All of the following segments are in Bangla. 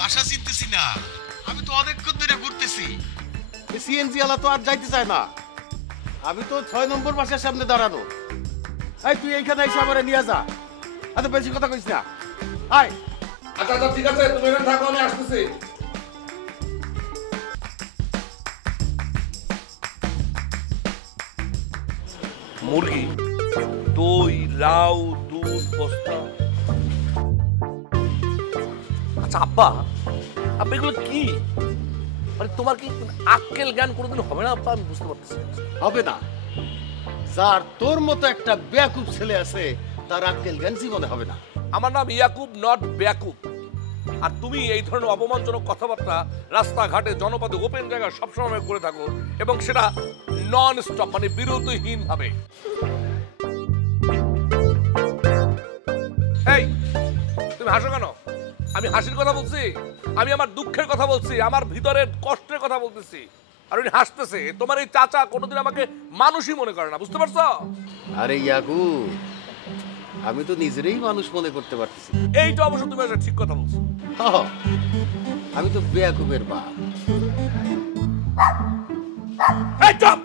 বাসা চিনতেছি না, আমি তো অনেকক্ষণ ধরে ঘুরতেছি। সিএনজি আলা তো আর যাইতে চায় না, আমি তো 6 নম্বর বাসার সামনে দাঁড়ানো। এই তুই এইখানে এসে আমারে নিয়ে যা, এত বেশি কথা কইস না। আয়। আচ্ছা আচ্ছা ঠিক আছে, তুমি এখানে থাকো, আমি আসতেছি। মুরগি, দই, লাউ, দুধ, বস্তা। আচ্ছা আব্বা, আপনি এগুলো কি? মানে তোমার কি আক্কেল জ্ঞান কোনোদিন হবে না আব্বা? আমি বুঝতে পারতেছি। হবে না, যার তোর মতো একটা বেয়াকুব ছেলে আছে তার আক্কেল জ্ঞান জীবনে হবে না। আমার নাম ইয়াকুব, নট বেয়াকুব। আর তুমি এই ধরনের অপমানজনক কথাবার্তা রাস্তাঘাটে, জনপদে, ওপেন জায়গায় সবসময় করে থাকো, এবং সেটা নন স্টপ, মানে বিরতিহীন ভাবে। এই তুমি হাসো কেন? আমি হাসির কথা বলছি, আমি আমার দুঃখের কথা বলছি, আমার ভিতরের কষ্টের কথা বলতেছি। আর উনি হাসতেছে। তোমার এই চাচা কোনোদিন আমাকে মানুষই মনে করে না, বুঝতে পারছো? আরে ইয়াকুব, আমি তো নিজেরই মানুষ মনে করতে পারতেছি। এইটা অবশ্য তুমি একটা ঠিক কথা বলছো। আমি তো বেয়াকুবের বাপ। এই চুপ!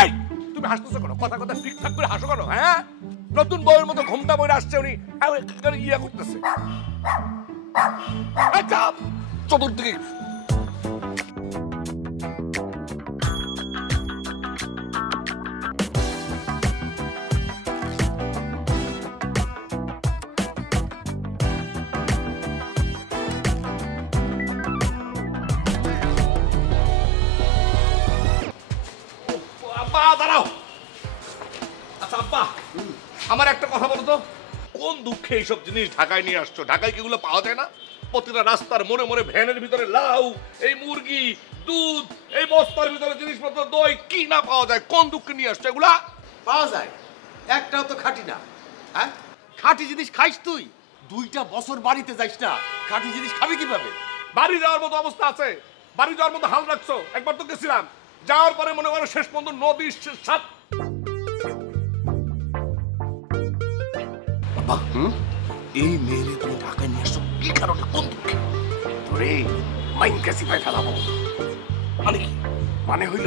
এই তুমি হাসতেছো কেন? কথা কথা ঠিকঠাক করে হাসো কেন? হ্যাঁ, নতুন বউয়ের মতো ঘুমটা বইরে আসছে উনি, ইয়া করতেছে। এই চুপ! চতুর্দিকে দাঁড়াও। আচ্ছা আব্বা, আমার একটা কথা বলো তো, কোন দুঃখে এইসব জিনিস ঢাকায় নিয়ে আসছো? ঢাকায় কি এগুলো পাওয়া যায় না? প্রতিটা রাস্তার মোড়ে মোড়ে ভ্যানের ভিতরে লাউ, এই মুরগি, দুধ, এই বস্তার ভিতরে জিনিসপত্র, দই, কি না পাওয়া যায়? কোন দুঃখে নিয়ে আসছো এগুলা? পাওয়া যায়, একটাও তো খাঁটি না। হ্যাঁ, খাঁটি জিনিস খাইস তুই? 2টা বছর বাড়িতে যাইস না, খাঁটি জিনিস খাবি কিভাবে? বাড়ি যাওয়ার মতো অবস্থা আছে? বাড়ি যাওয়ার মতো হাল রাখছো? একবার তো গেছিলাম, যাওয়ার পরে মনে করো শেষ পর্যন্ত নদীর সাত। বাবা, এই মেয়েরে তুমি ঢাকায় নিয়ে আসছো কি কারণে? কোন দুঃখে? তোরে মাইন কাছি পাই ফেলাবো। মানে কি? মানে হইল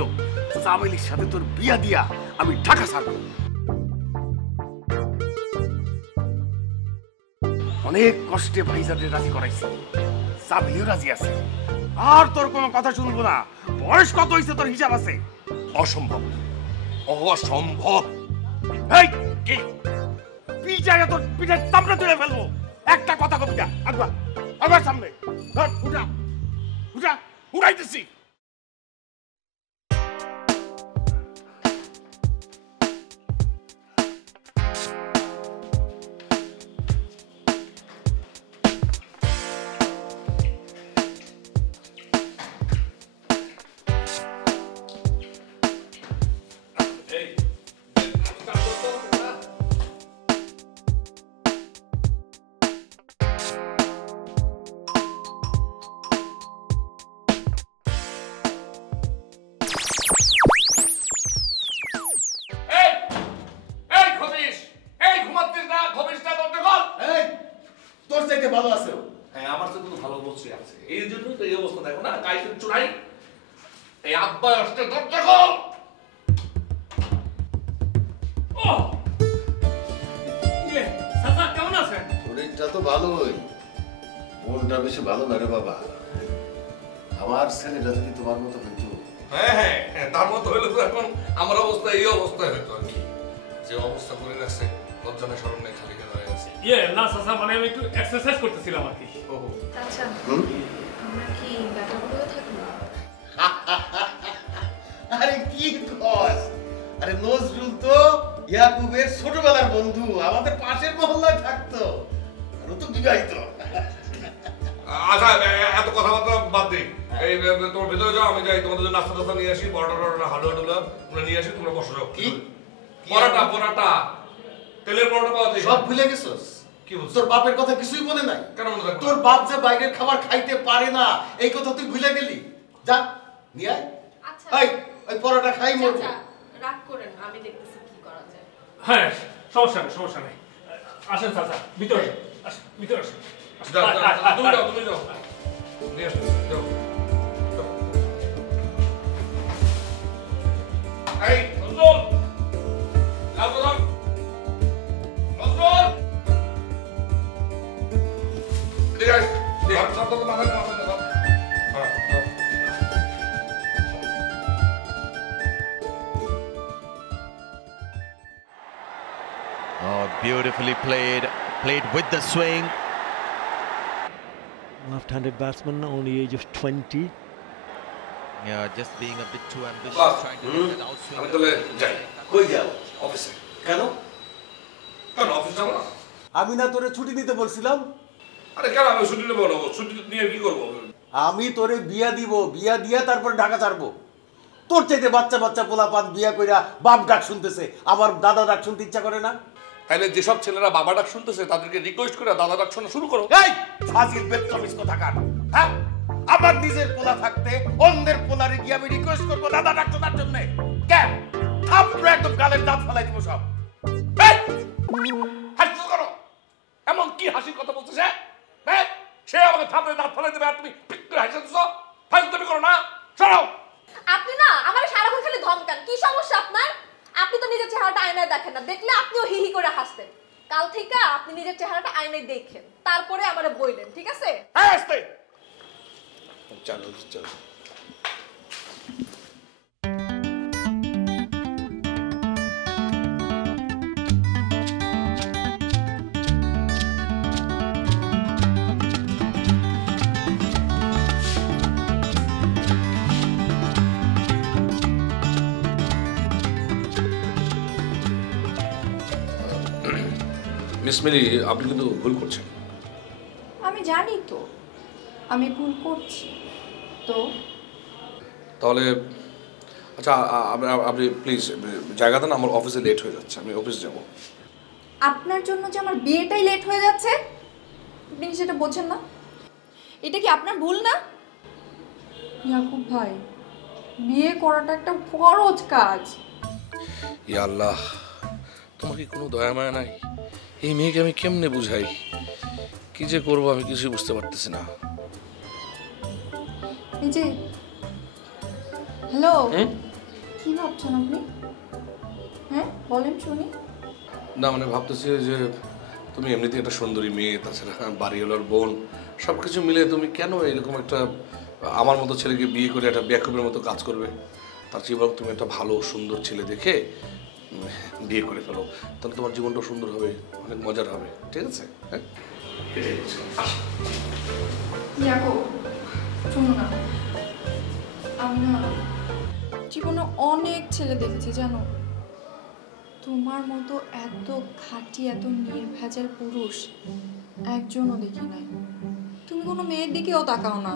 সাবেলির সাথে তোর বিয়া দিয়া আমি ঢাকা ছাড়বো। অনেক কষ্টে ভাইজাদের রাজি করাইছি, সাবেলিও রাজি আছে। আর তোর কোনো কথা শুনবো না। বয়স কত হয়েছে তোর হিসাব আছে? অসম্ভব, অসম্ভব। এই কি পিছায় তোর পিঠের চামড়া তুলে ফেলবো। একটা কথা কবি না, একবার আমার সামনে ধর, উঠা উঠা, উঠাইতেছি। ভালো আছে? হ্যাঁ, আমার তো ভালো অবশ্যই আছে। এই জন্যই তো এই অবস্থা, দেখো না, কাইতে চুরাই। এই আব্বা আসতে দরজা খোল। চাচা কেমন আছেন? শরীরটা তো ভালোই, মনটা বেশি ভালো না রে বাবা। আমার ছেলেটা যদি তোমার মতো হইতো। হ্যাঁ হ্যাঁ, তার মতো হইলে তো এখন আমার অবস্থা এই অবস্থায় হইতো আর কি। যে অবস্থা করে রাখছে, লজ্জা নেই, শরম নেই, খালি গায়ে দাঁড়িয়ে আছে। না চাচা, মানে আমি একটু এক্সারসাইজ করতেছিলাম আর কি। চাচা, আমরা কি ব্যাটাগুলো থাকবো? আরে কি কস? আরে নজরুল তো ইয়াকুবের ছোটবেলার বন্ধু, আমাদের পাশের মহল্লায় থাকতো, আর ও তো বিবাহিত। আচ্ছা, এত কথাবার্তা বাদ দিই। এই তোমার ভেতরে যাও, আমি যাই তোমাদের জন্য নাস্তা টাস্তা নিয়ে আসি, পরোটা টরোটা, হালুয়া টালুয়া তোমরা নিয়ে আসি, তোমরা বসে যাও। কি পরোটা? পরোটা, তেলের পরোটা পাওয়া যায়। সব ভুলে গেছস? কি বলছিস? তোর বাপের কথা কিছুই মনে নাই? কেন মনে থাকবে? তোর বাপ যে বাইরের খাবার খাইতে পারে না, এই কথা তুই ভুলে গেলি। যা নিয়ে আয়। আচ্ছা এই ওই পরোটা খাই মরবো। চাচা, রাগ করেন না, আমি দেখতেছি কি করা যায়। হ্যাঁ, সমস্যা নেই, সমস্যা নেই। আসেন চাচা, ভিতরে আসেন, ভিতরে আসেন। যাও, তুমি যাও, তুমি যাও। নিয়ে আসো যাও যাও। এই নজরুল যাও তো যাও। নজরুল ঠিক আছে সব তো মাথায় মাথায় দাও। হ্যাঁ দাও। Oh, beautifully played. Played with the swing. Left-handed batsman, only age of 20. Yeah, just being a bit too ambitious, বাহ, trying to get that outswing. আমি তাহলে যাই কই যাও? অফিসে। কেন? কেন অফিস যাবো না? আমি না তোরে ছুটি নিতে বলছিলাম। আরে কেন আমি ছুটি নেবো না? ছুটি নিয়ে কি করবো? আমি তোরে বিয়া দিব, বিয়া দিয়া তারপর ঢাকা ছাড়বো। তোর চাইতে বাচ্চা বাচ্চা পোলাপান বিয়া কইরা বাপ ডাক শুনতেছে, আমার দাদা ডাক শুনতে ইচ্ছা করে না? তাহলে যেসব ছেলেরা বাবা ডাক শুনতেছে তাদেরকে রিকোয়েস্ট করে দাদা ডাক শোনা শুরু করো। এই ফাজিল বেদকামিজ কোথাকার, হ্যাঁ? আমার নিজের পোলা থাকতে অন্যের পোলারে গিয়ে আমি রিকোয়েস্ট করবো দাদা ডাক শোনার জন্য? কেন? থাপড়ে একদম গালের দাঁত ফেলাই দিব সব। এই! হাসিস করো এমন কি হাসির কথা বলতেছে? হ্যাঁ সে আমাকে থাপড়ে দাঁত ফেলাই দেবে আর তুমি পিক করে হাসিস ফাইল তুমি করো না সরাও। আপনি না আমার সারাক্ষণ খালি ধমকান। কি সমস্যা আপনার? আপনি তো নিজের চেহারাটা আয়নায় দেখেন না, দেখলে আপনিও হি হি করে হাসতেন। কাল থেকে আপনি নিজের চেহারাটা আয়নায় দেখেন, তারপরে আমারে বইলেন, ঠিক আছে? হ্যাঁ আসতে চলো চলো। মিস মিলি আপনি কিন্তু ভুল করছেন। আমি জানি তো আমি ভুল করছি তো। তাহলে আচ্ছা আপনি প্লিজ জায়গা দেন, আমার অফিসে লেট হয়ে যাচ্ছে, আমি অফিস যাব। আপনার জন্য যে আমার বিয়েটাই লেট হয়ে যাচ্ছে আপনি কি সেটা বোঝেন না? এটা কি আপনার ভুল না? ইয়াকুব ভাই, বিয়ে করাটা একটা ফরজ কাজ। ইয়া আল্লাহ, তোমার কি কোনো দয়া মায়া নাই? এই মেয়েকে আমি কেমনে বুঝাই? কি যে করবো আমি কিছুই বুঝতে পারতেছি না। এই যে হ্যালো, কি ভাবছেন আপনি? হ্যাঁ বলেন শুনি। না মানে ভাবতেছি যে তুমি এমনিতে একটা সুন্দরী মেয়ে, তাছাড়া বাড়িওয়ালার বোন, সব কিছু মিলে তুমি কেন এরকম একটা আমার মতো ছেলেকে বিয়ে করে একটা ব্যাকুবের মতো কাজ করবে? তার চেয়ে বরং তুমি একটা ভালো সুন্দর ছেলে দেখে বিয়ে করে ফেলো, তাহলে তোমার জীবনটা সুন্দর হবে, অনেক মজার হবে, ঠিক আছে? হ্যাঁ ইয়াকুব শুনো না, আমি না জীবনে অনেক ছেলে দেখেছি জানো, তোমার মতো এত খাঁটি এত নির্ভেজাল পুরুষ একজনও দেখি নাই। তুমি কোনো মেয়ের দিকেও তাকাও না।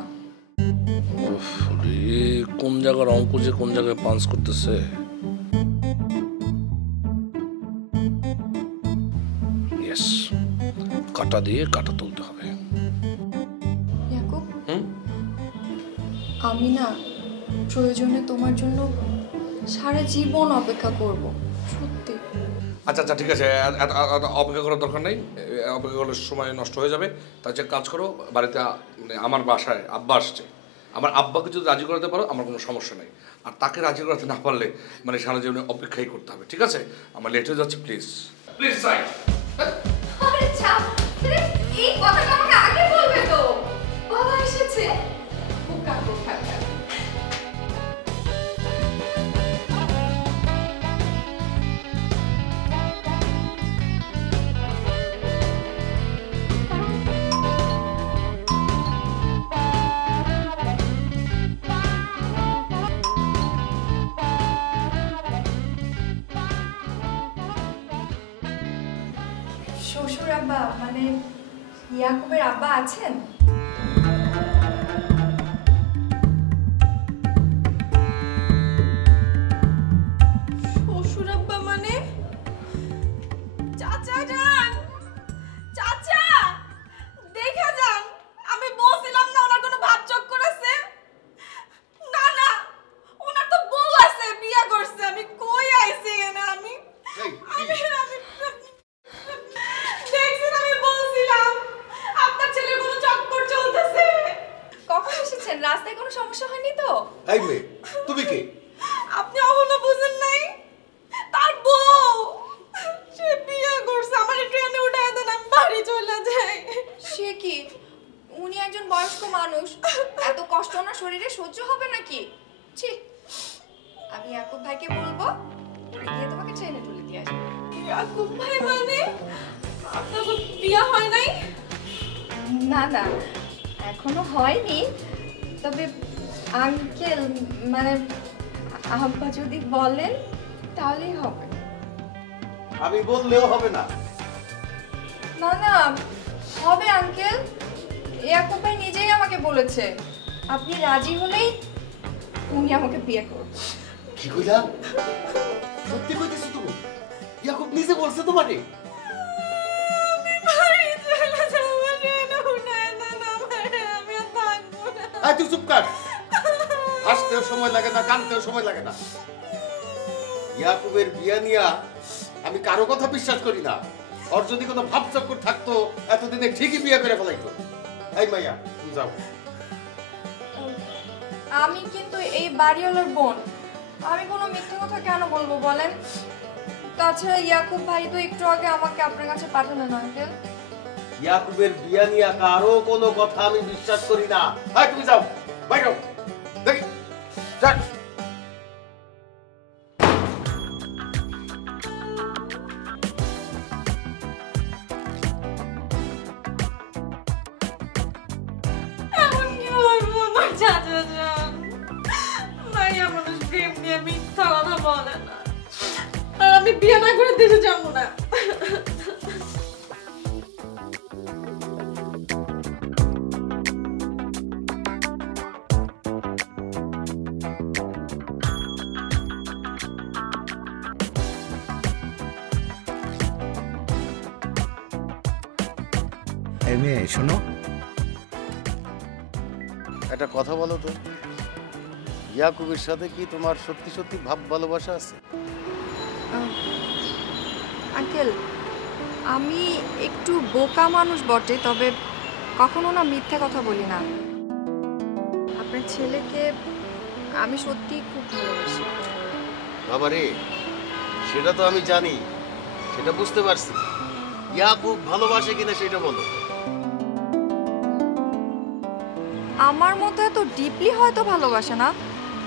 কোন জায়গার অঙ্ক যে কোন জায়গায় পাঞ্চ করতেছে। ইয়েস, কাটা দিয়ে কাটা তুলতে হবে। ইয়াকুব, আমি না প্রয়োজনে তোমার জন্য সারা জীবন অপেক্ষা করব, সত্যি। আচ্ছা আচ্ছা ঠিক আছে, অপেক্ষা করার দরকার নেই, অপেক্ষা করলে সময় নষ্ট হয়ে যাবে। তার চেয়ে কাজ করো, বাড়িতে মানে আমার বাসায় আব্বা আসছে, আমার আব্বাকে যদি রাজি করাতে পারো আমার কোনো সমস্যা নেই, আর তাকে রাজি করাতে না পারলে মানে সারা জীবনে অপেক্ষাই করতে হবে, ঠিক আছে? আমার লেট হয়ে যাচ্ছে, প্লিজ প্লিজ সাইড। আরে চাপ, এই কথাটা আমাকে আগে বলবে তো। বাবা এসেছে, বোকা বোকা। শ্বশুর আব্বা মানে ইয়াকুবের আব্বা আছেন? শ্বশুর আব্বা মানে চাচা যান, চাচা দেখা যান, আমি বলছিলাম না ওনার কোনো ভাব চক্কর আছে। না না, ওনার তো বউ আছে, বিয়ে করছে। আমি কই আইছি এখানে? আমি দেখছেন, আমি বলছিলাম আপনার ছেলের কোনো চক্কর রাস্তায় কোনো সমস্যা হয়নি তো? এই মেয়ে, তুমি কে? আপনি এখনো বুঝেন নাই? তার বউ সে বিয়ে করছে, আমার ট্রেনে উঠায় দেন, আমি বাড়ি চলে যাই। সে কি, উনি একজন বয়স্ক মানুষ, এত কষ্ট ওনার শরীরে সহ্য হবে নাকি? ছি, আমি ইয়াকুব ভাইকে বলবো গিয়ে তোমাকে ট্রেনে তুলে দিয়ে আসবে। ইয়াকুব ভাই মানে আপনার বিয়ে হয় নাই? না না, এখনো হয়নি, তবে আঙ্কেল মানে আব্বা যদি বলেন তাহলেই হবে। আমি বললেও হবে না। না না, হবে আঙ্কেল। ইয়াকুব ভাই নিজেই আমাকে বলেছে আপনি রাজি হলেই উনি আমাকে বিয়ে করবেন। কি কইলা? সত্যি কইতেছো তুমি? ইয়াকুব নিজে বলছে তোমারে? তুই চুপ কর। হাসতেও সময় লাগে না, কানতেও সময় লাগে না। ইয়াকুবের বিয়া নিয়া আমি কারো কথা বিশ্বাস করি না। ওর যদি কোনো ভাবচক্কর থাকতো এতদিনে ঠিকই বিয়ে করে ফেলাইতো। এই মাইয়া, তুমি যাও। আমি কিন্তু এই বাড়িওয়ালার বোন, আমি কোনো মিথ্যে কথা কেন বলবো বলেন? তাছাড়া ইয়াকুব ভাই তো একটু আগে আমাকে আপনার কাছে পাঠালেন আঙ্কেল। ইয়াকুবের বিয়া নিয়া কারো কোনো কথা আমি বিশ্বাস করি না। হ্যাঁ, তুমি যাও, বাইরে যাও। দেখি যাক। এমন কি হইব আমার চাচা যান? মাইয়া মানুষ প্রেম নিয়ে মিথ্যা কথা বলে না। আর আমি বিয়ে না করে দেশে যাবো না। মেয়ে শোনো, একটা কথা বলো তো, ইয়াকুবের সাথে কি তোমার সত্যি সত্যি ভাব ভালোবাসা আছে? আঙ্কেল, আমি একটু বোকা মানুষ বটে, তবে কখনো না মিথ্যে কথা বলি না। আপনার ছেলেকে আমি সত্যিই খুব ভালোবাসি। বাবা রে, সেটা তো আমি জানি, সেটা বুঝতে পারছি। ইয়াকুব ভালোবাসে কিনা সেটা বলো। আমার মতো এত ডিপলি হয়তো ভালোবাসে না,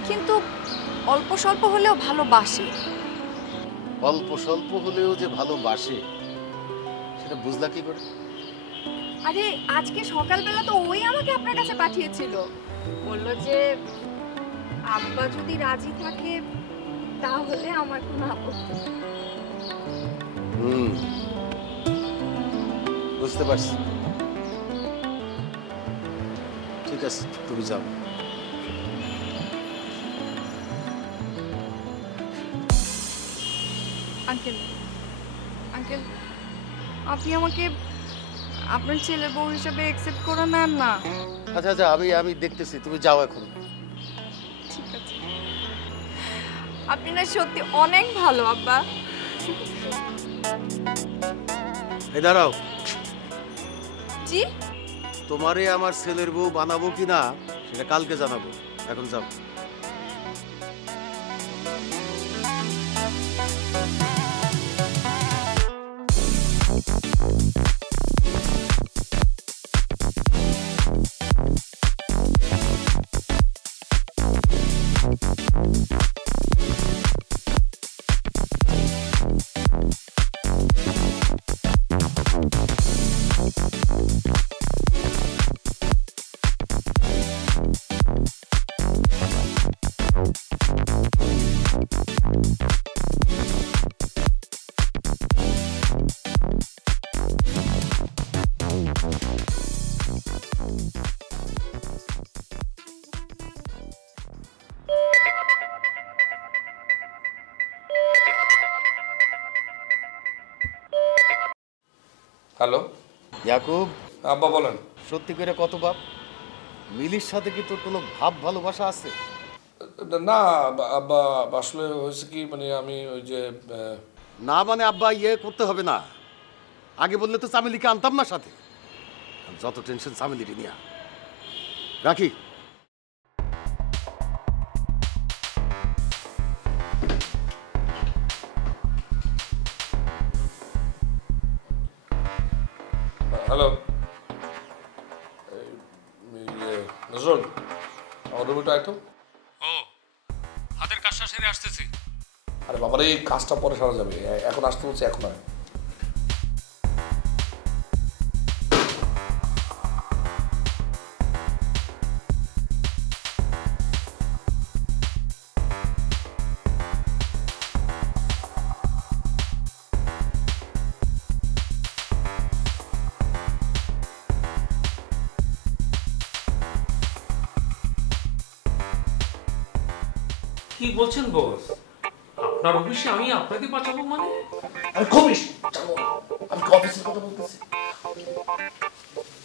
কিন্তু অল্প স্বল্প হলেও ভালোবাসে। অল্প স্বল্প হলেও যে ভালোবাসে সেটা বুঝলা কি করে? আরে আজকে সকালবেলা তো ওই আমাকে আপনার কাছে পাঠিয়েছিল, বলল যে আব্বা যদি রাজি থাকে তাহলে আমার কোনো আপত্তি নেই। বুঝতে পারছি। ঠিক আছে, তুমি যাও। আঙ্কেল, আঙ্কেল, আপনি আমাকে আপনার ছেলের বউ হিসেবে অ্যাকসেপ্ট করে নেন না? আচ্ছা আচ্ছা, আমি দেখতেছি, তুমি যাও এখন। ঠিক আছে। আপনি না সত্যি অনেক ভালো আব্বা। এই দাঁড়াও। জি? তোমারে আমার ছেলের বউ বানাবো কিনা সেটা কালকে জানাবো, এখন যাও। হ্যালো ইয়াকুব, আব্বা বলেন। সত্যি করে কত বাপ? মিলির সাথে কি তোর কোনো ভাব ভালোবাসা আছে? না আব্বা, আসলে হয়েছে কি, মানে আমি ওই যে না মানে আব্বা ইয়ে করতে হবে না, আগে বললে তো চামেলিকে আনতাম না সাথে। যত টেনশন চামেলিকে নিয়ে। রাখি। নজরুল আমার রুমে আয় তো। ও হাতের কাজটা সেরে আসতেছি। আরে বাবার এই কাজটা পরে সারা যাবে, এখন আসতে বলছে, এখন আয়। কি বলছেন বস? আপনার অফিসে আমি আপনাকে বাঁচাবো মানে? আমি কমিস জানো না, আমি কি অফিসের কথা বলতেছি?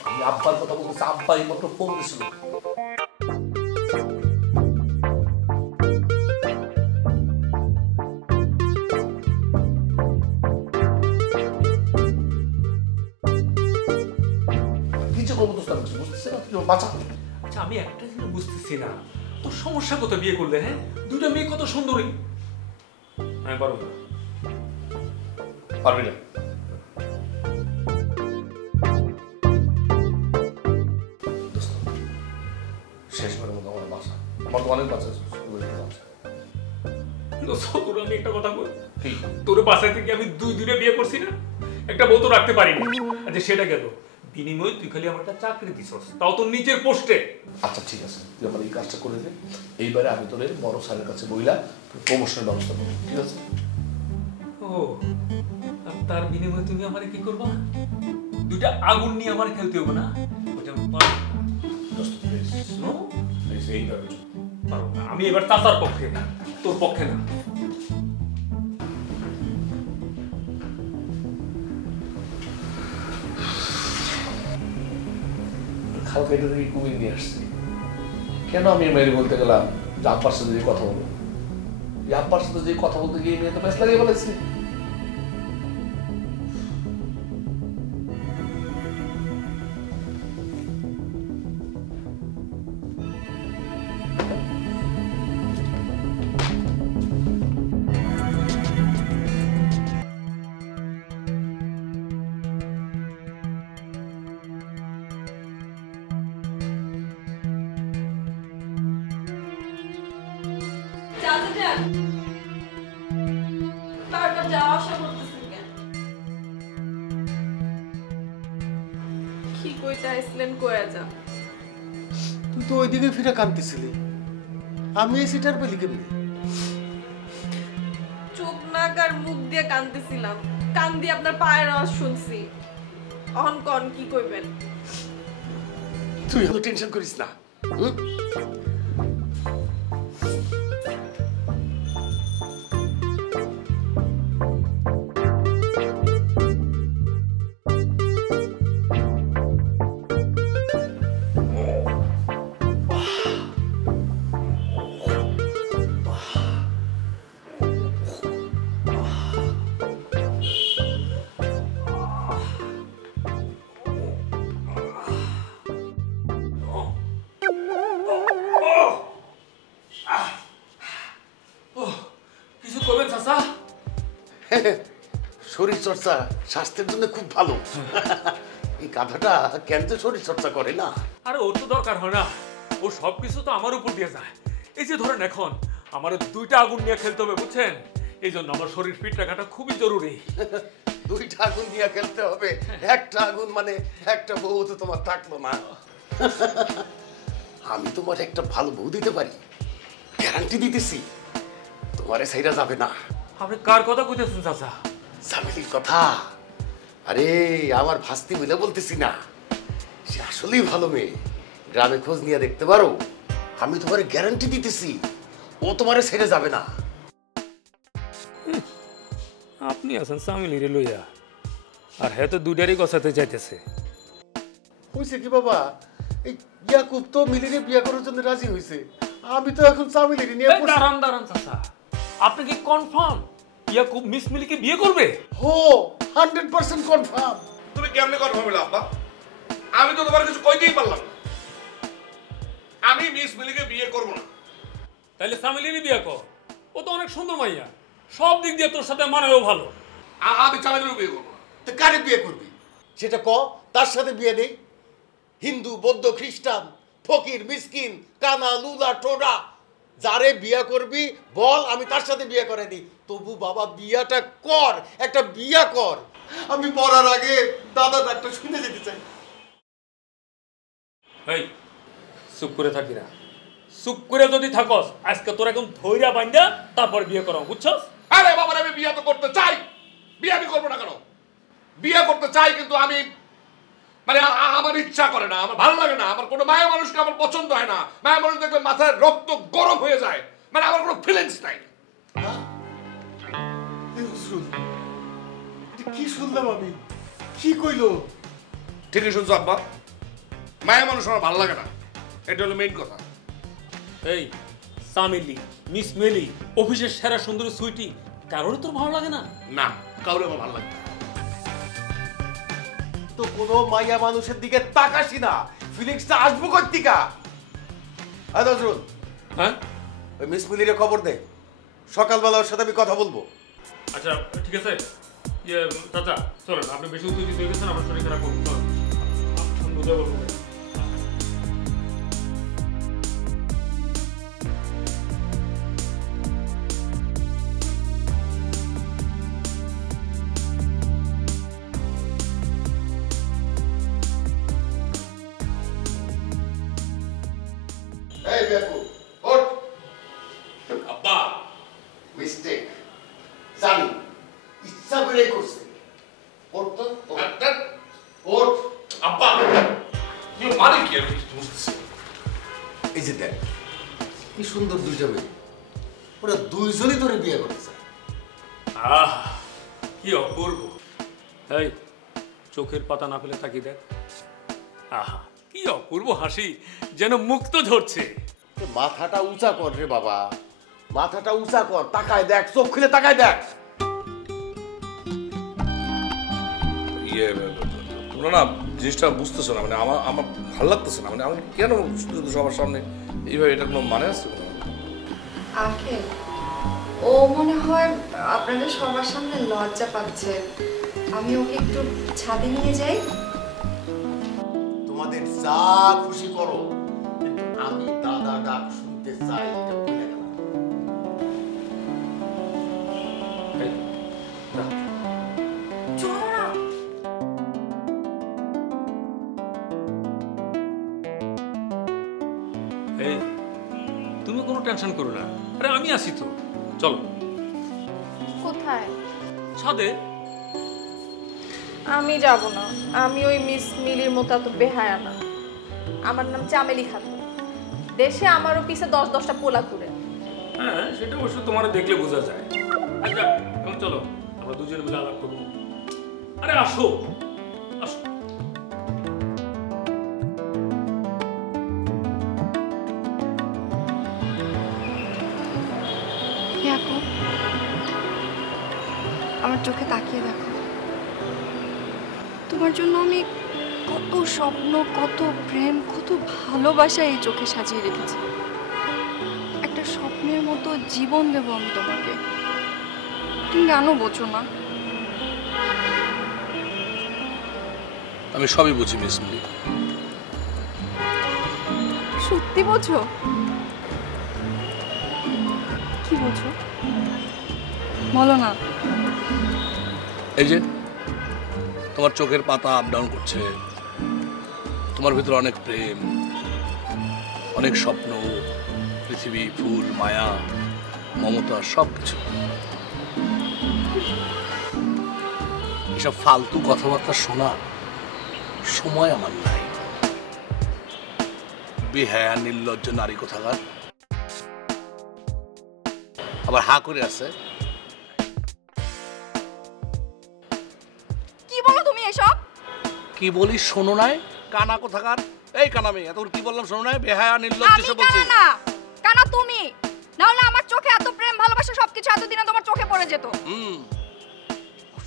আমি আব্বার কথা বলতেছি। আব্বা এই মাত্র ফোন দিছিল। কি যে করবো দোস্ত, আমি কিছু বুঝতেছি না, তুই বাঁচা। আচ্ছা আমি একটা জিনিস বুঝতেছি না, তোর সমস্যা কত বিয়ে করলে? হ্যাঁ, দুইটা মেয়ে কত সুন্দরী। আমি পারবো না। পারবি না। দোস্ত, শেষবারের মতো আমার বাসা, আমার তো অনেক বাচ্চা আছে। তোর আমি একটা কথা বল, কি? তোর বাসায় থেকে আমি দুইটা বিয়ে করছি না, একটা বউ তো রাখতে পারিনি। আচ্ছা সেটা গেল, বিনিময়ে তুই খালি আমার একটা চাকরি দিছস, তাও তোর নিচের পোস্টে। আচ্ছা ঠিক আছে, তুই আমার এই কাজটা করে দে। এইবারে আমি তোর বড় স্যারের কাছে বইলা প্রমোশনের ব্যবস্থা করবো, ঠিক আছে? ও, আর তার বিনিময়ে তুমি আমারে কি করবা? দুইটা আগুন নিয়ে আমার খেলতে হবে না? ওটা আমি পারবো না। দোস্ত প্লিজ, No? প্লিজ এইভাবে চল। পারবো না। আমি এবার চাচার পক্ষে, তোর পক্ষে না। খালকা এটা থেকে কুমির নিয়ে আসছি। কেন আমি মেরে বলতে গেলাম যে আব্বার সাথে যে কথা বলো, এই আব্বার সাথে যে কথা বলতে গিয়ে মেয়ে তো বেশ লাগিয়ে বলেছি। বারবার যাওয়া আসা করতেছেন কেন? কি কইতে আইছিলেন কইয়া যা। তুই তো ওইদিকে ফিরে কাঁদতেছিলি, আমি এই সিটার পেলি কেমনি? চোখ নাক আর মুখ দিয়ে কাঁদতেছিলাম, কান দিয়ে আপনার পায়ের আওয়াজ শুনছি। অহন কন কি কইবেন? তুই এত টেনশন করিস না। হুম? কিছু করবেন চাচা? শরীর চর্চা স্বাস্থ্যের জন্য খুব ভালো। এই গাধাটা কেন যে শরীর চর্চা করে না? আরে ওর তো দরকার হয় না, ও সবকিছু তো আমার উপর দিয়ে যায়। এই যে ধরেন এখন আমার দুইটা আগুন নিয়ে খেলতে হবে, বুঝছেন? এই জন্য আমার শরীর ফিট রাখাটা খুবই জরুরি। দুইটা আগুন নিয়ে খেলতে হবে? একটা আগুন মানে একটা বউ তো তোমার থাকলো না। আমি তোমার একটা ভালো বউ দিতে পারি, গ্যারান্টি দিতেছি। তোমারে সাইরা যাবে না। আপনি কার কথা কইতেছেন চাচা? সামিলির কথা। আরে আমার ভাস্তি মিলে বলতেছি না, সে আসলেই ভালো মেয়ে। গ্রামে খোঁজ নিয়ে দেখতে পারো, আমি তোমারে গ্যারান্টি দিতেছি ও তোমারে ছেড়ে যাবে না। আপনি আছেন সামিলিরে লইয়া, আর হ্যাঁ তো দুইটারই কথাতে চাইতেছে। হয়েছে কি বাবা, এই ইয়াকুব তো মিলিরে বিয়ে করার জন্য রাজি হয়েছে। আমি তো এখন সামিলিরে নিয়ে দাঁড়ান দাঁড়ান চাচা, আপনি কি কনফার্ম ইয়াকুব মিস মিলিকে বিয়ে করবে? হো 100% কনফার্ম। তুমি কেমনে কনফার্ম হলো আব্বা? আমি তো তোমার কিছু কইতেই পারলাম না। আমি মিস মিলিকে বিয়ে করব না। তাহলে সামিলিরই বিয়ে কর, ও তো অনেক সুন্দর মাইয়া, সব দিক দিয়ে তোর সাথে মানায়ও ভালো। আমি চামেলিরও বিয়ে করব না। তো কারে বিয়ে করবি সেটা ক, তার সাথে বিয়ে নেই। হিন্দু, বৌদ্ধ, খ্রিস্টান, ফকির মিসকিন কানা লুলা টোডা যারে বিয়া করবি বল, আমি তার সাথে বিয়ে করে দিই। তবু বাবা বিয়াটা কর, একটা বিয়া কর। আমি মরার আগে দাদা ডাক্তার শুনে যেতে চাই। এই চুপ করে থাকি না, চুপ করে যদি থাকস আজকে তোর এখন ধৈর্য বান্ধা তারপর বিয়ে করা, বুঝছস? আরে বাবা, আমি বিয়ে তো করতে চাই, বিয়ে আমি করবো না কেন? বিয়ে করতে চাই, কিন্তু আমি মানে আমার ইচ্ছা করে না, আমার ভালো লাগে না, আমার কোনো মায়া মানুষকে আমার পছন্দ হয় না। মায়া মানুষ দেখলে মাথায় রক্ত গরম হয়ে যায়, মানে আমার কোনো ফিলিংস নাই। কি শুনলাম আমি? কি কইলো? ঠিকই শুনছো আব্বা, মায়া মানুষ আমার ভালো লাগে না, এটা হলো মেইন কথা। এই সামিলি, মিস মেলি, অফিসের সেরা সুন্দরী সুইটি, কারোর তোর ভালো লাগে না? না, কাউরে আমার ভালো লাগে না। তো কোনো মাইয়া মানুষের দিকে তাকাসি না, ফিলিংসটা আসবো কই থেকে? আয় নজরুল, হ্যাঁ ওই মিস মিলিরে খবর দে, সকালবেলা ওর সাথে আমি কথা বলবো। আচ্ছা ঠিক আছে। ইয়ে চাচা চলেন, আপনি বেশি উত্তেজিত হয়ে গেছেন, আমার শরীর খারাপ করুন, চলেন আমি বুঝে বলবো। এই বেকু ওঠ। আব্বা মিস্টেক জানি, ইচ্ছা করেই করছে। ওঠ তো, ওঠ। আব্বা মানে কি আমি বুঝতেছি। এই যে দেখ কি সুন্দর দুইটা মেয়ে, ওরা দুইজনই ধরে বিয়ে করতে চায়। আহ কি অপূর্ব। এই চোখের পাতা না ফেলে তাকিয়ে দেখ, আহা কি অপূর্ব হাসি, যেন মুক্ত ঝরছে। মাথাটা উঁচা কর রে বাবা, মাথাটা উঁচা কর, তাকায় দেখ, চোখ খুলে তাকায় দেখ। ইয়ে তোমরা না জিনিসটা বুঝতেছো না, মানে আমার ভালো লাগতেছে না, মানে আমি কেন শুধু সবার সামনে এইভাবে, এটা কোনো মানে আসছে না। আঙ্কেল, ও মনে হয় আপনাদের সবার সামনে লজ্জা পাচ্ছে। আমি ওকে একটু ছাদে নিয়ে যাই। তোমাদের যা খুশি করো, কিন্তু আমি দাদা ডাক শুনতে চাই, এটা ভুলে গেলাম। এই, যা। চলো না। এই তুমি কোনো টেনশন করো না, আরে আমি আছি তো, চলো। কোথায়? ছাদে। আমি যাব না, আমি ওই মিস মিলির মতো এত বেহায়া না। আমার নাম চামেলি খাতুন, দেশে আমারও পিছে 10-10টা পোলা ঘুরে। হ্যাঁ সেটা অবশ্য তোমার দেখলে বোঝা যায়। আচ্ছা এখন চলো, আমরা দুজন মিলে আলাপ করবো। আরে আসো আসো। দেখো, আমার চোখে তাকিয়ে দেখো। তোমার জন্য আমি কত স্বপ্ন, কত প্রেম, কত ভালোবাসা এই চোখে সাজিয়ে রেখেছি। একটা স্বপ্নের মতো জীবন দেব আমি তোমাকে। তুমি কেন বোঝো না? আমি সবই বুঝি মিস মিলি। সত্যি বোঝো? কি বোঝো বলো না। এই যে তোমার চোখের পাতা আপ ডাউন করছে, তোমার ভিতরে অনেক প্রেম, অনেক স্বপ্ন, পৃথিবী, ফুল, মায়া, মমতা, সব কিছু। এসব ফালতু কথাবার্তা শোনার সময় আমার নাই। বেহায়া নির্লজ্জ নারী কোথাকার, আবার হা করে আছে। কি বলো তুমি এসব? কি বলি শোনো নাই? কানা কোথাকার, এই কানা মেয়ে, এত কি বললাম শোনো নাই? বেহায়া নির্লজ্জ আমি সব কানা বলছি। না, কানা তুমি। না হলে আমার চোখে এত প্রেম ভালোবাসা সবকিছু এতদিনে তোমার চোখে পড়ে যেত।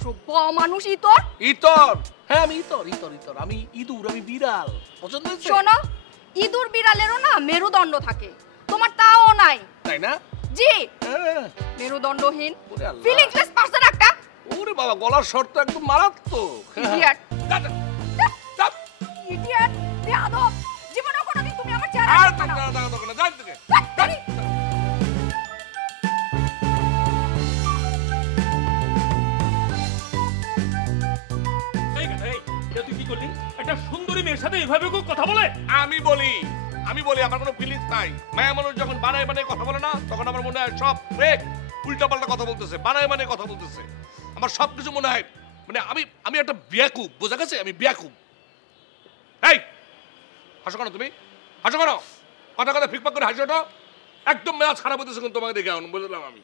সভ্য মানুষ ইতর। ইতর? হ্যাঁ আমি ইতর, ইতর, ইতর। আমি ইঁদুর, আমি বিড়াল। পছন্দ হয়েছে? শোনো, ইঁদুর বিড়ালেরও না মেরুদণ্ড থাকে, তোমার তাও নাই। তাই না? জি, হ্যাঁ। মেরুদণ্ডহীন, ওরে আল্লাহ। ফিলিংসলেস পারসন একটা। ওরে বাবা, গলার শর্ত একদম মারাত্মক। ইডিয়েট, ইডিয়েট, বেয়াদব। জীবনে কোনোদিন তুমি আমার এইভাবে কেউ কথা বলে? আমি বলি আমার কোনো ফিলিংস নাই। মায়া মানুষ যখন বানায় বানায় কথা বলে না, তখন আমার মনে হয় সব ফেক, উল্টাপাল্টা কথা বলতেছে, বানায় বানায় কথা বলতেছে। আমার সবকিছু মনে হয় মানে আমি একটা বেয়াকুব, বোঝা গেছে? আমি বেয়াকুব। এই হাসো কেন তুমি? হাসো কেন? কথা কথা ফিকফাক করে হাসো তো। একদম মেজাজ খারাপ হতেছে কিন্তু তোমাকে দেখে এখন বুঝলাম আমি।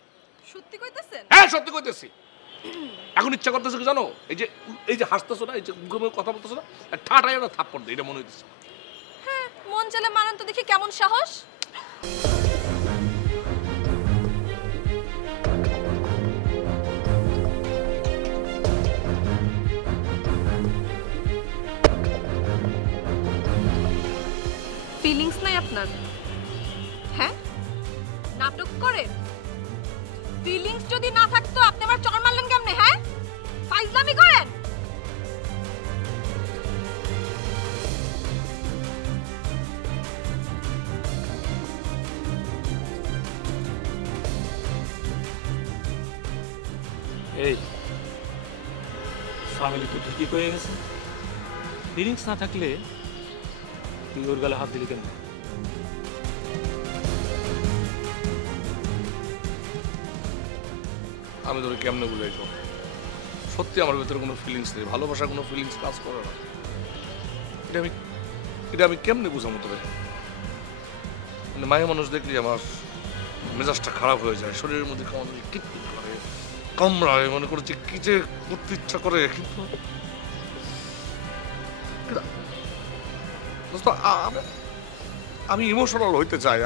সত্যি কইতেছেন? হ্যাঁ সত্যি কইতেছি। এখন ইচ্ছা করতেছে কি জানো? এই যে হাসতেছো না, এই যে মুখে মুখে কথা বলতেছো না, ঠাটাই একটা থাপ্পড় দেয়, এটা মনে হইতেছে। হ্যাঁ, মন চাইলে মানেন তো, দেখি কেমন সাহস। ফিলিংস নাই আপনার? হ্যাঁ, নাটক করেন। ফিলিংস যদি না থাকতো আপনি আবার চড় মারলেন কেমনে? হ্যাঁ, ফাইজলামি করেন। এই ফ্যামিলি তো ঠিকই হয়ে গেছে। ফিলিংস না থাকলে তুই ওর গালে হাত দিলি কেন? আমি তোকে কেমনে বুঝাইছো? সত্যি আমার ভেতরে কোনো ফিলিংস নেই, ভালোবাসার কোনো ফিলিংস কাজ করে না। এটা আমি কেমনে বুঝাবো তোকে? মানে মায়া মানুষ দেখলি আমার মেজাজটা খারাপ হয়ে যায়, শরীরের মধ্যে কেমন কিটকিট করে, কামড়ায়, মনে করছে কি যে করতে ইচ্ছা করে। কিন্তু আমি ইমোশনাল হইতে চাই,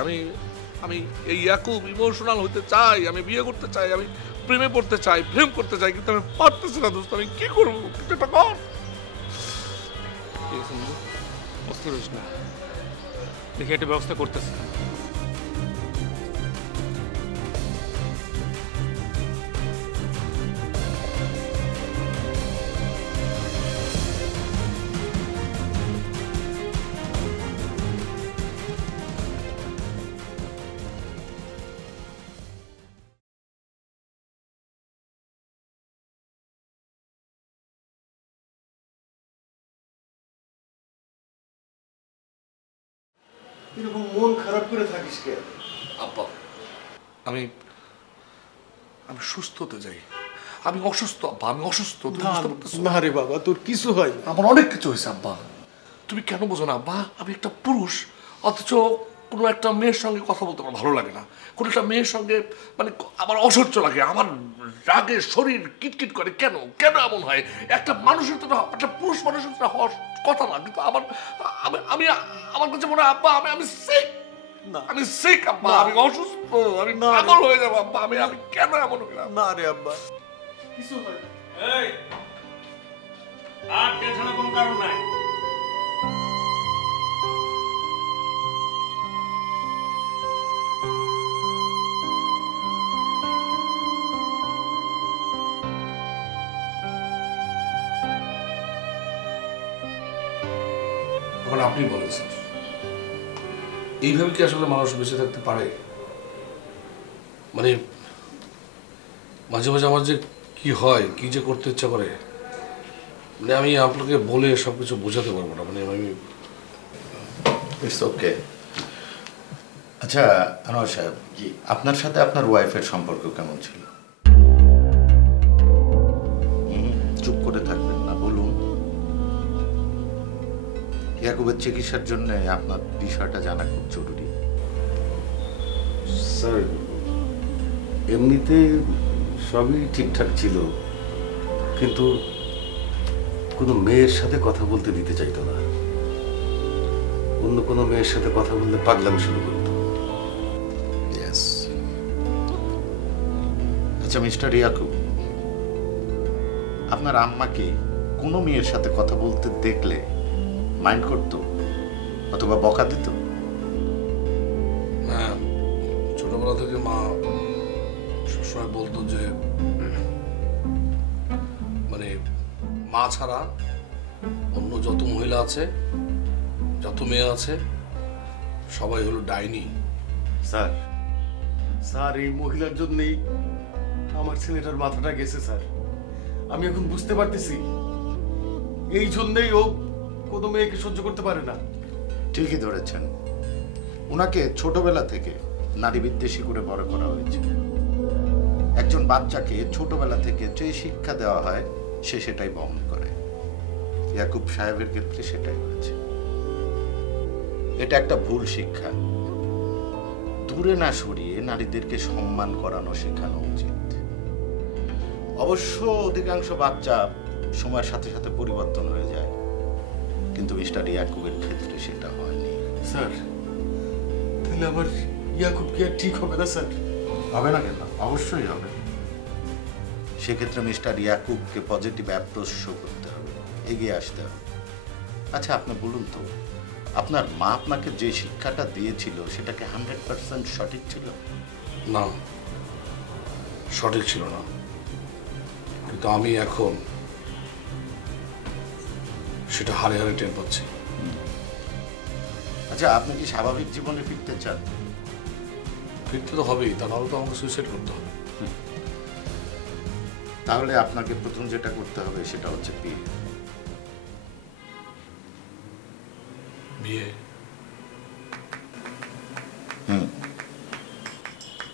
আমি এই ইয়াকুব ইমোশনাল হইতে চাই, আমি বিয়ে করতে চাই, আমি প্রেমে পড়তে চাই, প্রেম করতে চাই, কিন্তু আমি পারতেছি না দোস্ত। আমি কি করবো? কিছু একটা কর। বুঝতে পারিস না, দেখি একটা ব্যবস্থা করতেছি। এরকম মন খারাপ করে থাকিস কেন? আব্বা, আমি সুস্থ হতে চাই। আমি অসুস্থ আব্বা, আমি অসুস্থ। তুমি বুঝতে পারতেছো? না রে বাবা, তোর কিছু হয় না। আমার অনেক কিছু হয়েছে আব্বা, তুমি কেন বোঝো না আব্বা? আমি একটা পুরুষ, অথচ কোনো একটা মেয়ের সঙ্গে কথা বলতে আমার ভালো লাগে না। কোনো একটা মেয়ের সঙ্গে মানে আমার অসহ্য লাগে, আমার রাগে শরীর কিটকিট করে। কেন কেন এমন হয়? একটা মানুষের তো, একটা পুরুষ মানুষের তো হওয়ার কথা না, কিন্তু আমার কাছে মনে হয় আব্বা আমি সিক, আমি সিক আব্বা, আমি অসুস্থ, আমি পাগল হয়ে যাবো আব্বা। আমি কেন এমন হইলাম? না রে আব্বা, কিছু হয় না। এই আর টেনশনের কোনো কারণ নাই। আপনি বলেন স্যার, এইভাবে কি আসলে মানুষ বেঁচে থাকতে পারে? মানে মাঝে মাঝে আমার যে কি হয়, কি যে করতে ইচ্ছা করে, মানে আমি আপনাকে বলে সবকিছু বোঝাতে পারবো না। মানে আমি ইটস ওকে। আচ্ছা আনোয়ার সাহেব, জি, আপনার সাথে আপনার ওয়াইফের সম্পর্ক কেমন ছিল? চুপ করে থাকবেন না, বলুন। ইয়াকুবের চিকিৎসার জন্য আপনার বিষয়টা জানা খুব জরুরি। স্যার, এমনিতে সবই ঠিকঠাক ছিল, কিন্তু কোনো মেয়ের সাথে কথা বলতে দিতে চাইতো না। অন্য কোনো মেয়ের সাথে কথা বললে পাগলামি শুরু করতো। আচ্ছা মিস্টার ইয়াকুব, আপনার আম্মা কি কোনো মেয়ের সাথে কথা বলতে দেখলে মাইন্ড করতো অথবা বকা দিত? হ্যাঁ, ছোটবেলা থেকে মা সবসময় বলতো যে মানে মা ছাড়া অন্য যত মহিলা আছে, যত মেয়ে আছে, সবাই হলো ডাইনি। স্যার স্যার এই মহিলার জন্যই আমার ছেলেটার মাথাটা গেছে স্যার। আমি এখন বুঝতে পারতেছি, এই জন্যই ও কোনো মেয়েকে সহ্য করতে পারে না। ঠিকই ধরেছেন, ওনাকে ছোটবেলা থেকে নারী বিদ্বেষী করে বড় করা হয়েছে। একজন বাচ্চাকে ছোটবেলা থেকে যে শিক্ষা দেওয়া হয় সে সেটাই বহন করে। ইয়াকুব সাহেবের ক্ষেত্রে সেটাই হয়েছে। এটা একটা ভুল শিক্ষা। দূরে না সরিয়ে নারীদেরকে সম্মান করানো শেখানো উচিত। অবশ্য অধিকাংশ বাচ্চা সময়ের সাথে সাথে পরিবর্তন হয়ে যায়, কিন্তু মিস্টার ইয়াকুবের ক্ষেত্রে সেটা হয়নি। স্যার, তাহলে আবার ইয়াকুব কি আর ঠিক হবে না স্যার? হবে না কেন? অবশ্যই হবে। সেক্ষেত্রে মিস্টার ইয়াকুবকে পজিটিভ অ্যাপ্রোচ শো করতে হবে, এগিয়ে আসতে হবে। আচ্ছা, আপনি বলুন তো, আপনার মা আপনাকে যে শিক্ষাটা দিয়েছিল সেটা কি 100% সঠিক ছিল? না, সঠিক ছিল না, কিন্তু আমি এখন সেটা হারে হারে টের পাচ্ছি। আচ্ছা, আপনি কি স্বাভাবিক জীবনে ফিরতে চান? ফিরতে তো হবেই, তা নাহলে তো আমাকে সুইসাইড করতে হবে। তাহলে আপনাকে প্রথম যেটা করতে হবে সেটা হচ্ছে বিয়ে। বিয়ে?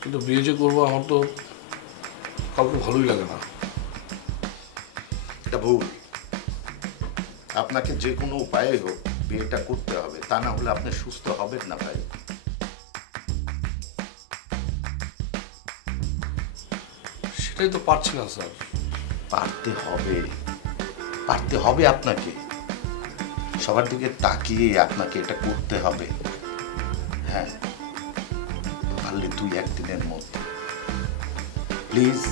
কিন্তু বিয়ে যে করবো, আমার তো কাউকে ভালোই লাগে না। এটা ভুল। আপনাকে যে কোনো উপায়ে হোক বিয়েটা করতে হবে, তা না হলে আপনি সুস্থ হবেন না ভাই। সেটাই তো পারছি না স্যার। পারতে হবে, পারতে হবে আপনাকে। সবার দিকে তাকিয়ে আপনাকে এটা করতে হবে। হ্যাঁ, পারলে 2-1 দিনের মধ্যে প্লিজ।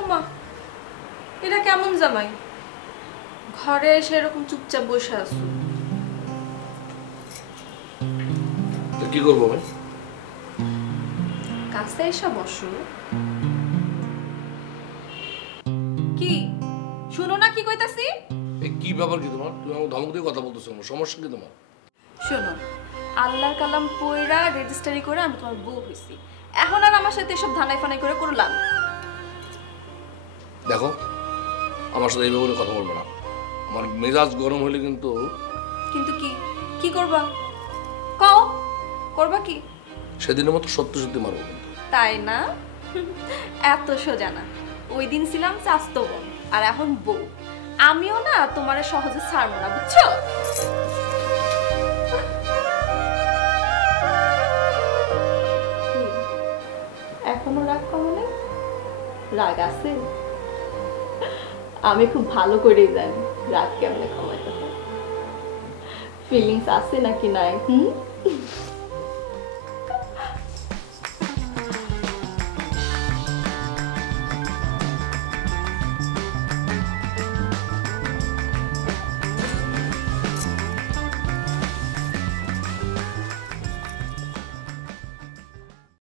ওমা, এটা কেমন জামাই? ঘরে এসে এরকম চুপচাপ বসে আছো। তো কি করবো আমি? কাছে এসে বসো। কি শুনো না কি কইতাছি? এই কি ব্যাপার কি তোমার? তুমি আমাকে ধমক দিয়ে কথা বলতেছো, সমস্যা কি তোমার? শোনো, আল্লাহর কালাম পয়রা রেজিস্ট্রি করে আমি তোমার বউ হইছি। এখন আর আমার সাথে এসব ধানাই ফানাই করে করলাম। দেখো, আমার সাথে এই ব্যাপারে কথা বলবো না। আমার মেজাজ গরম হলে কিন্তু। কিন্তু কি কি করবা? কও, করবা কি? সেদিনের মতো সত্যি সত্যি মারবো। তাই না? এত সোজা না। ওই দিন ছিলাম চাস্তো বোন, আর এখন বউ। আমিও না তোমারে সহজে ছাড়বো না, বুঝছো? এখনো রাগ কমে? রাগ আছে? আমি খুব ভালো করেই জানি রাগ কেমনে কমাইতে হয়। ফিলিংস আছে নাকি নাই?